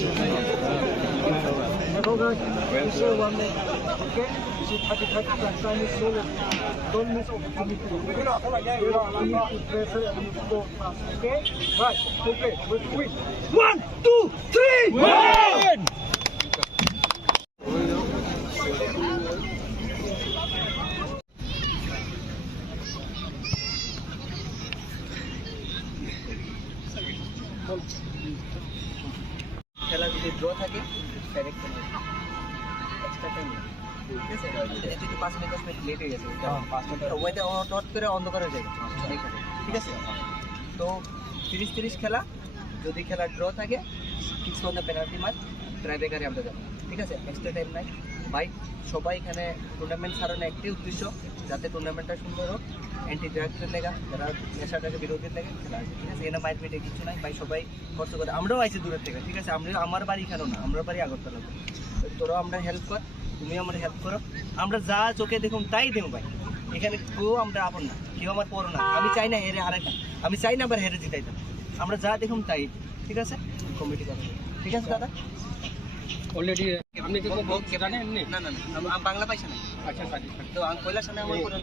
Hello guys, you say one minute, okay? You see 30 Chinese soldiers. Don't miss opportunity. You need to pressure and you go fast, okay? Right, okay, let's win. 1, 2, 3, win! খেলা যদি draw থাকে direct extra time ঠিক আছে এতে 5 minute 10 minute late হয়ে গেছে 5 minute ওইটা hot করে অন্ধকার হয়ে যায় এখানে ঠিক আছে তো 30 খেলা যদি খেলা ড্র থাকে fix on the penalty match ট্রাইব্রেকারে আমরা যাব ঠিক আছে এক্সট্রা টাইম নাই ভাই সবাই এখানে টুর্নামেন্ট ছাড়ানোর একটাই উদ্দেশ্য যাতে টুর্নামেন্টটা সুন্দর হোক অ্যান্টি ড্রাগসের লেগা যারা নেশাটাকে বিরোধীর লেগে খেলা আছে ঠিক আছে এখানে মাইট মিটে কিছু নাই ভাই সবাই কষ্ট করে আমরাও আইছি দূরের থেকে ঠিক আছে আমার বাড়ি কেন না আমরা বাড়ি আগরতলা তোরাও আমরা হেল্প কর তুমি আমার হেল্প করো আমরা যা চোখে দেখুন তাই দেবো ভাই এখানে কেউ আমরা আপন না কেউ আমার পর না আমি চাই না হেরে হারাইতাম আমি চাই না আবার হেরে জিতাইতাম আমরা যা দেখুন তাই ঠিক আছে কমিটি কথা ঠিক আছে দাদা অলরেডি আপনি তো জানেন না না না বাংলা পাইছে না আচ্ছা তো আমি কইলার সামনে আমার